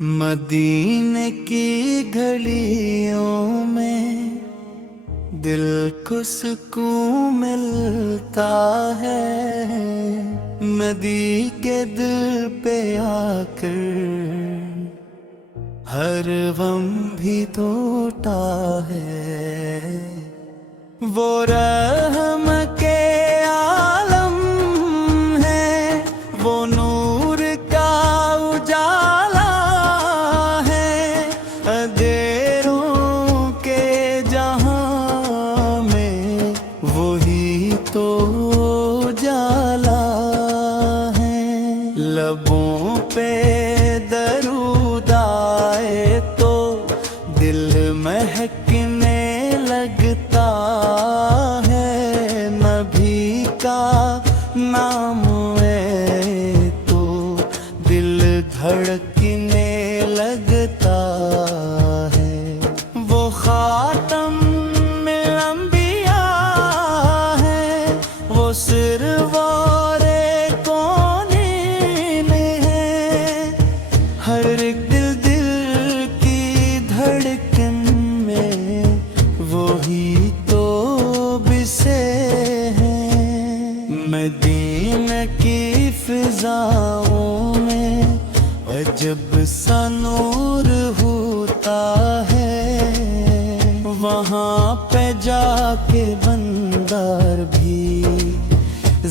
मदीने की गलियों में दिल को सुकून मिलता है। नदी के दिल पे आकर हर गम भी टूटा है। वो रहम के आलम है, वो नूर का उजाला है। अंधेरों के जहां में वही तो उजाला है। लबों पे दरूद आए तो दिल महकने लगता है। नबी का नाम है तो दिल धड़कने लगता है। वो खातम अंबिया है, वो सिरवारे कौनीन है। हर एक दिल दिल की धड़कन में वही तो बिसे हैं। मदीना की फिजाओं में अजब सा नूर होता है। वहाँ पे जाके बंदर भी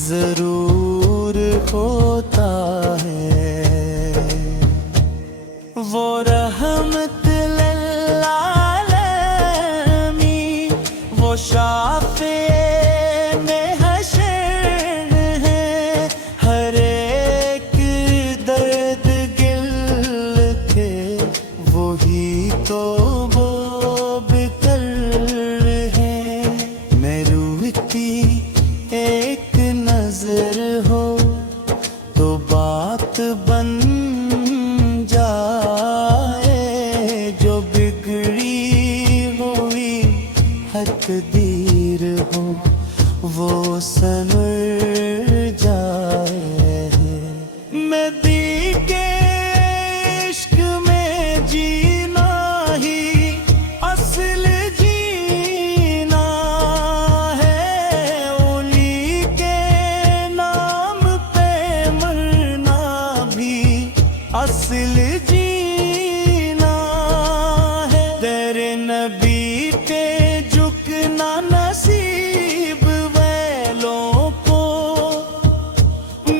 जरूर होता है। वो रहमत लिल आलमीन, वो शाफे में हशर है। हर एक दर्द गिल के वही तो वो बितर है। मैं रूह की एक नजर हो तो बात बन जाए। जो बिगड़ी हुई तकदीर हो वो संवर जाए। नदी के इश्क में जीना ही असल जीना है। उन्हीं के नाम पे मरना भी असल जीना है। तेरे नबी पे झुकना नसीब वालों को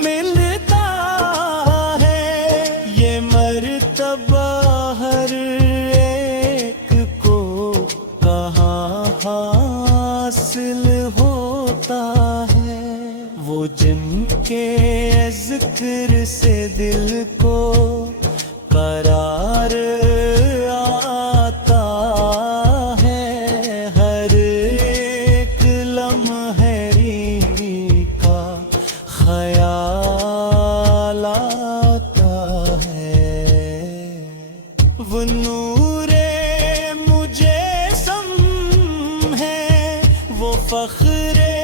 मिलता है। ये मर्तबा हर एक को कहाँ हासिल होता है। वो जिनके जिक्र से दिल को करार आता है। हर एक लम्हे का ख्याल आता है। वो नूरे मुझे सम है, वो फख्रे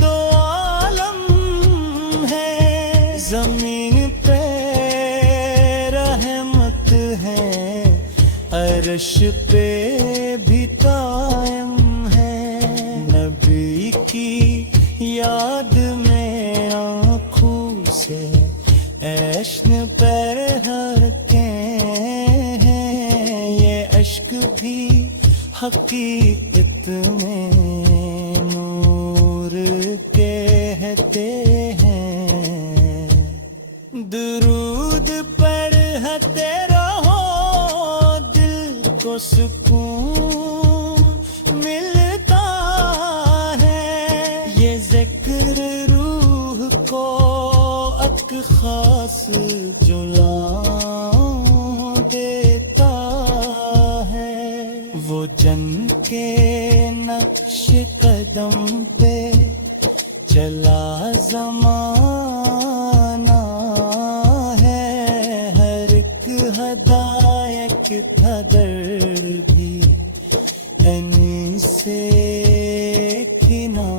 दो आलम है। जमीन पे रहमत है, अर्श पे भी कायम है। नबी की याद में आँखों से ऐश्न पर हर के हैं। ये अश्क भी हकीकत में नूर कहते हैं। दुरूद पढ़ते रहो दिल को सुकून मिलता है। ये जिक्र रूह को अक खास जुलां देता है। वो जन के नक्श कदम पे चला ज़माना है। हर एक हदायत भदर भी इन्हीं से खिना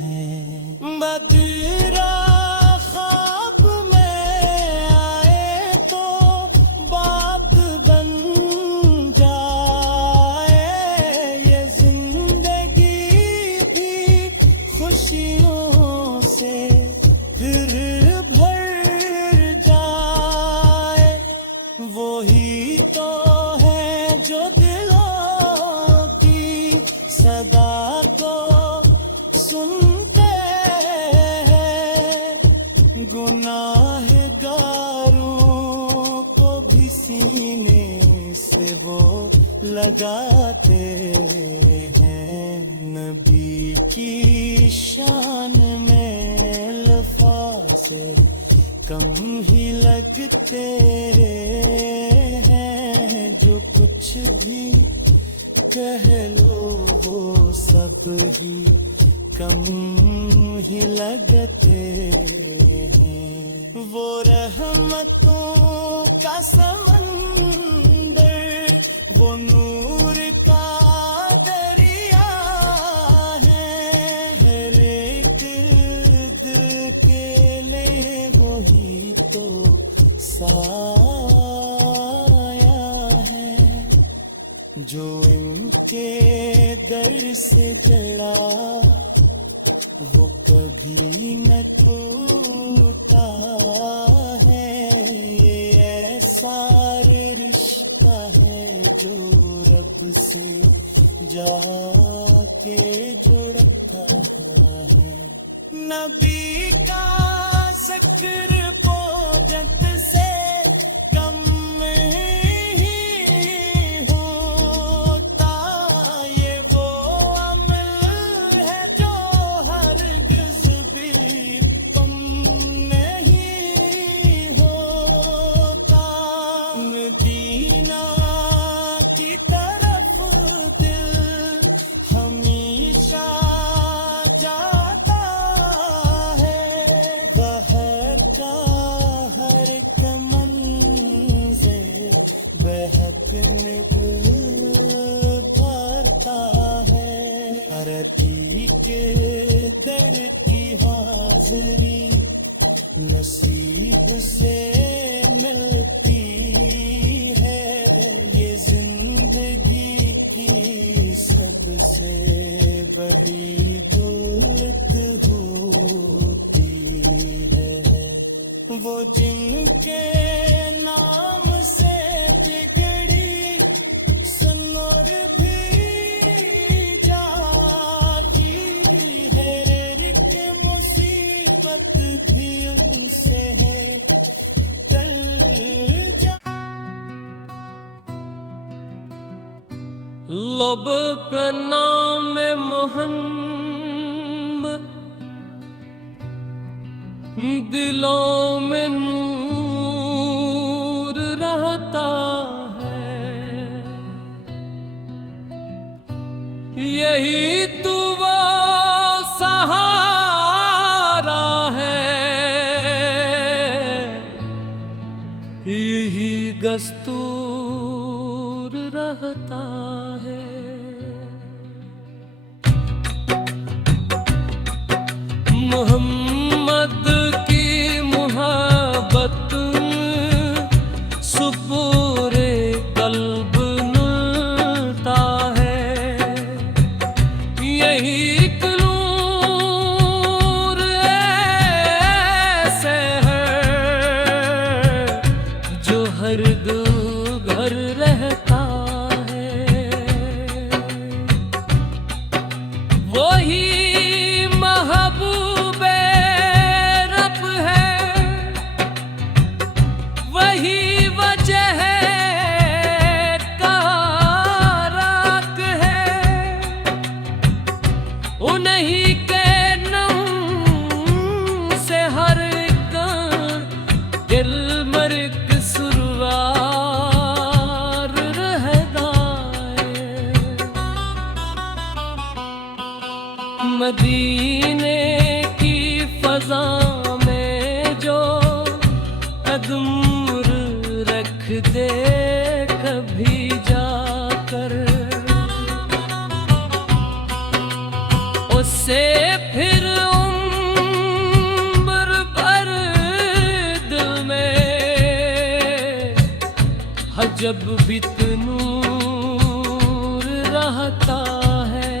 है। बदरा ख्वाब में आए तो वो लगाते हैं। नबी की शान में लफाज़े कम ही लगते हैं। जो कुछ भी कह लो वो सब ही कम ही लगते हैं। वो रहमतों का समंदर, वो नूर का दरिया है। हर एक दिल के लिए वही तो साया है। जो इनके दर से जड़ा वो कभी न टूटा है। ये ऐसा रिश्ता है जो रब से जाके जुड़ता है। नबी का जिक्र पोजत से कम ही होता। ये वो अमल है जो हरगिज़ भी कम नहीं होता। मदीना की तरफ दिल हमेशा जाता है। बहर का हर एक मंज़िल बहकने भरता है। अरबी के दर की हाज़री नसीब से मिलती है। ये जिंदगी की सबसे बड़ी दौलत होती है। वो जिनके नाम से बिगड़ी सुनोर भी जाती है। एक मुसीबत भी उनसे है टल जा। लब पे नाम मोहम्मद, दिलों में नूर रहता है। यही तो वो सहारा है, यही दस्तूर रहता है। मोहम्मद की मुहब्बत सुपूरे कल्ब नुलता है। यही एक नूर ऐसे है जो हर दिल घर रहता है। वही महबूबे रब है, वही वजह का राग है। उन्हीं के नाम से हर एक दिल मर्ग सुरवार रहता है। मदीने की फजा में जो कदम रख दे कभी जाकर, उससे फिर उम्र भर दिल में हजब बित नूर रहता है।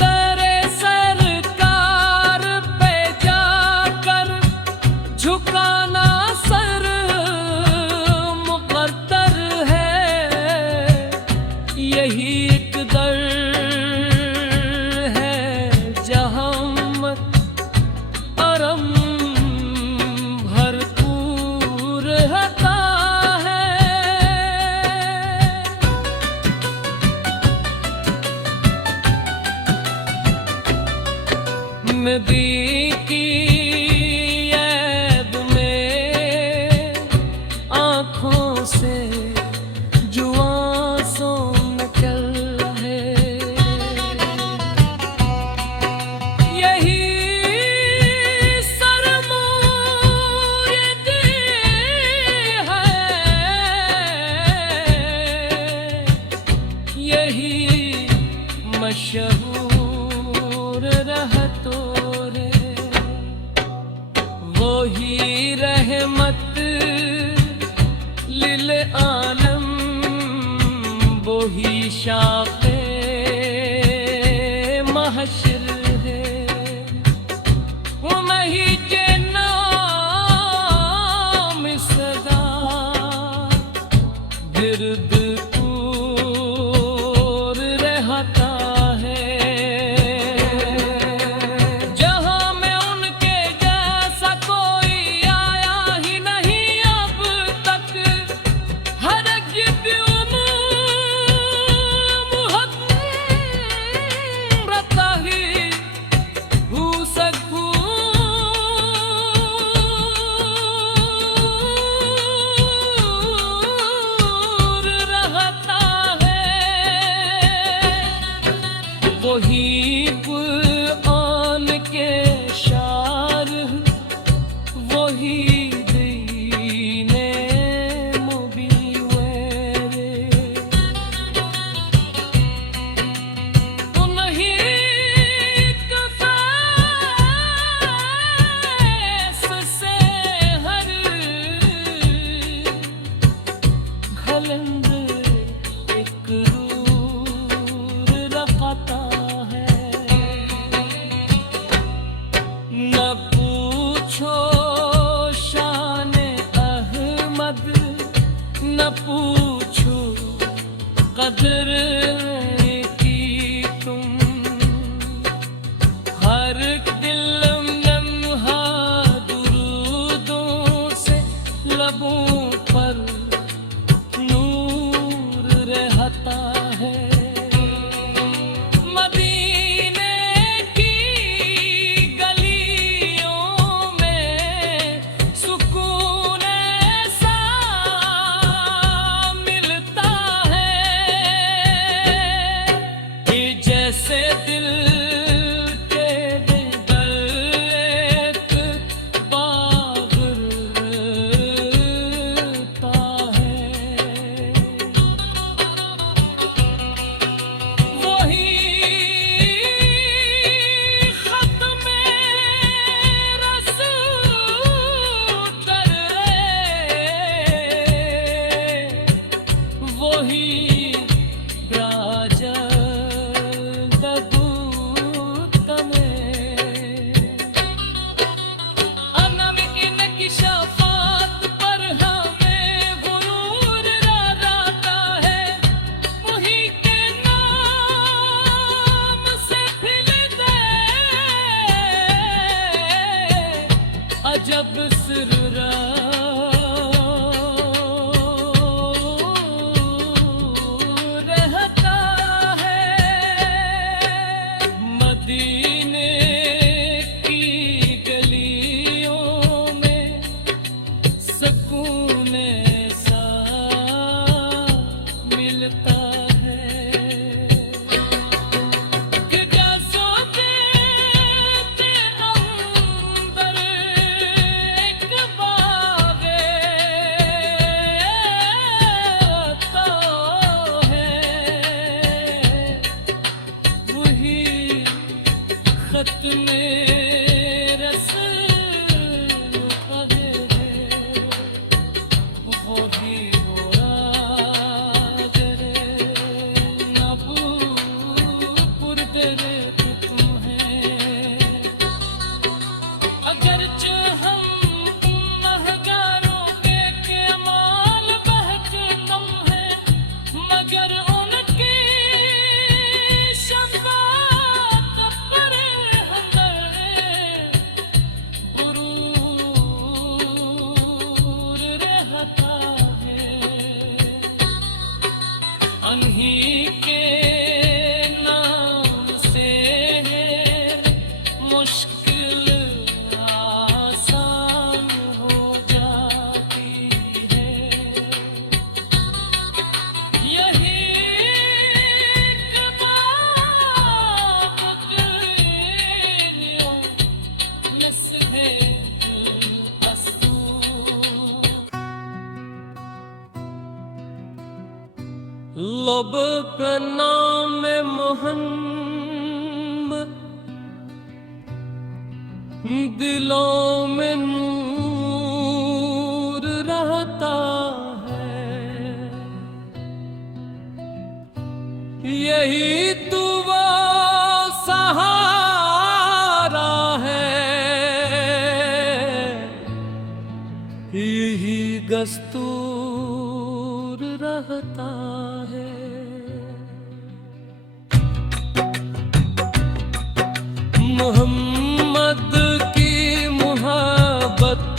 दरे सरकार पे जाकर झुकाना सर मुक़द्दर है। यही एक दर है जहाँ अरम भरपूर रहता है। वही शाखे महशर है, वो नहीं के नाम सदा गिरद पूर रहता है। जहां में उनके जैसा कोई आया ही नहीं अब तक, हर वही कुरान के शार, वही दीने मुबीन वेरे, उन्हीं के फैस से हर घलंद एक रूर रखता है। न पूछो शान अहमद, न पूछो कदर की तुम, हर दिल लम्हा दुरूदों से लबों पर नूर रहता है। मदीने की गलियों में सुकून ऐसा मिलता है कि जैसे दिल के भीतर एक बाग रहता है। वही ख़त्म रसूल करे, वही राजद दूत में अनम इनकी शफ़ात पर हमें गुरूर रहता है। वही के नाम से खिलते अजब सिर रहता है। मदीने की गलियों में सुकून ऐसा मिलता है कि जैसो देते अंदर एक बागे तो है, वही ख़त्म रसूल है, वही नबूपुर तेरे तुम है। अगरचे हम महगारों के कमाल बहक कम है, मगर उनकी शफ़ाअत पर हमें गुरूर रहता है। उन्हीं के नाम से मुश्किल आसान हो जाती है। यही बात नस्हे लब पे नाम मोहम्मद, दिलों में नूर रहता है। दस्तूर रहता है। मोहम्मद की मुहब्बत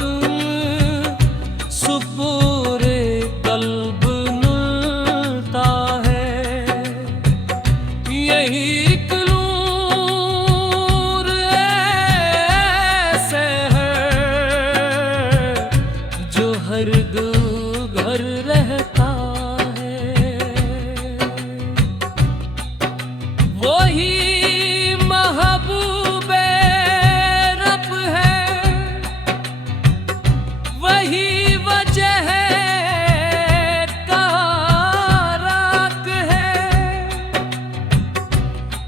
सुपूरे कल्ब नुलता है। यही एक नूर ऐसे है जो हर घर रहता है। वही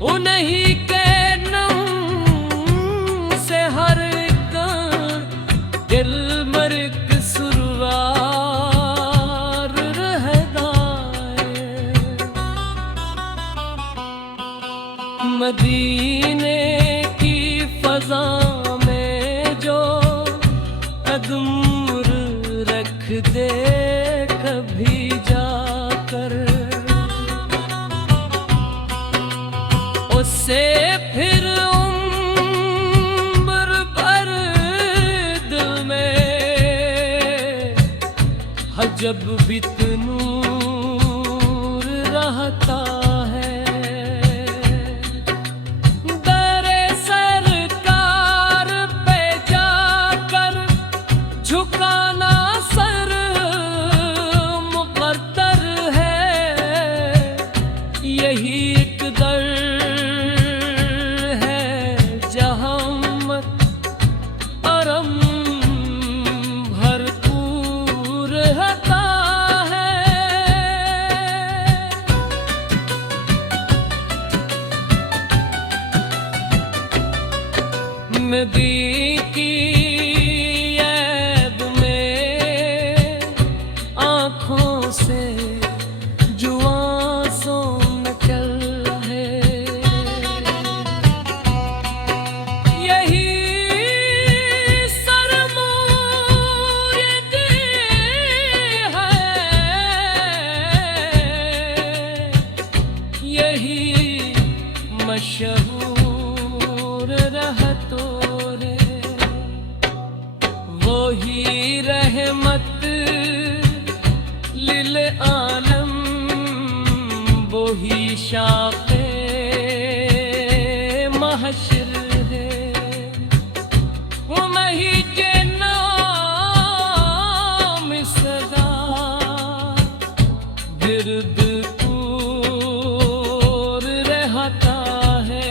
उन्हीं के नाम से हर एक दिल मर्क सुरवार रहता है। मदीने की फजा में जो कदम रख दे कभी जाकर, उससे फिर उम्र भर दिल में हजब बित नूर रहता है। दरे सरकार पे जाकर झुकाना सर मुक़द्दर है। यही एक दर नदी की ऐब में आँखों से जो आंसू निकल है। यही सरमूद है, यही मशहूर रहतो रे। वही रहमत लिल आलम, वही शाफ़े महशर है। उन्हीं के नाम सदा गिरद पूर रहता है।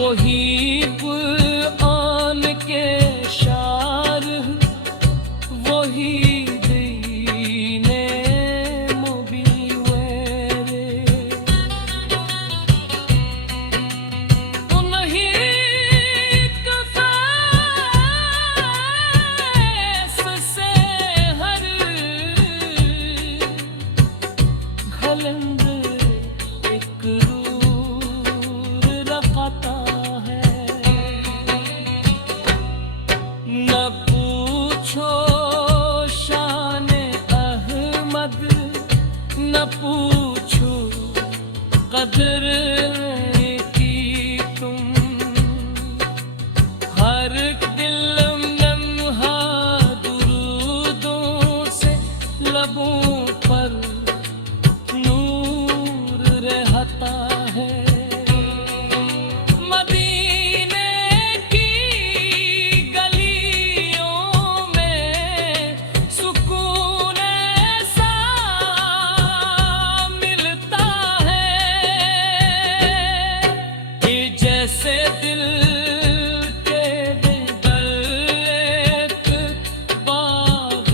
वही कुरान के शार, वही दीने मुबीन वेरे। उन्हीं के फैस से हर घलंद एक रूर रखता है। न पूछो शान अहमद, न पूछो कदर की तुम। हर दिल लम्हा दुरूदों से लबों पर नूर रहता है। जैसे दिल के भीतर एक बाग़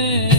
ने